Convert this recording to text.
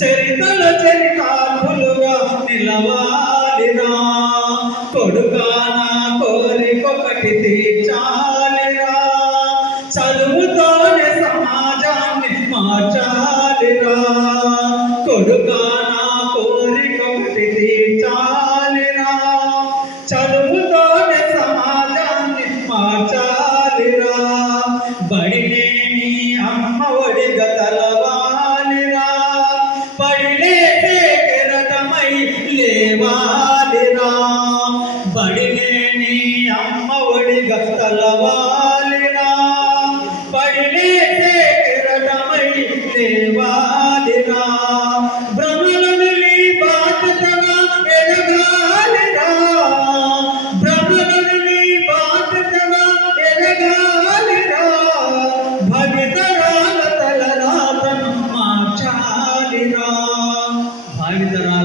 చరితల చరితార్థులుగా నిలవాలిరా. కొడుకా నా కోరికొకటి తీర్చాలిరా. చదువుతోనే సమాజాన్ని మార్చాలిరా. కొడుకా నా కోరికొకటి తీర్చాలిరా. చదువుతోనే సమాజాన్ని మార్చాలిరా. బడిలేని అమ్మ ఒడిగా తలవాలిరా. పడిలేసే కెరటమై లేవాలిరా. బడిలేని అమ్మ ఒడిగా తలవాలిరా. పడిలేసే కెరటమై లేవాలిరా. భ్రమలని బాధ్యతగా ఎదగాలిరా. భ్రమలని బాధ్యతగా ఎదగాలిరా. భావితరాల తలరాతను మార్చాలిరా. భావితరాల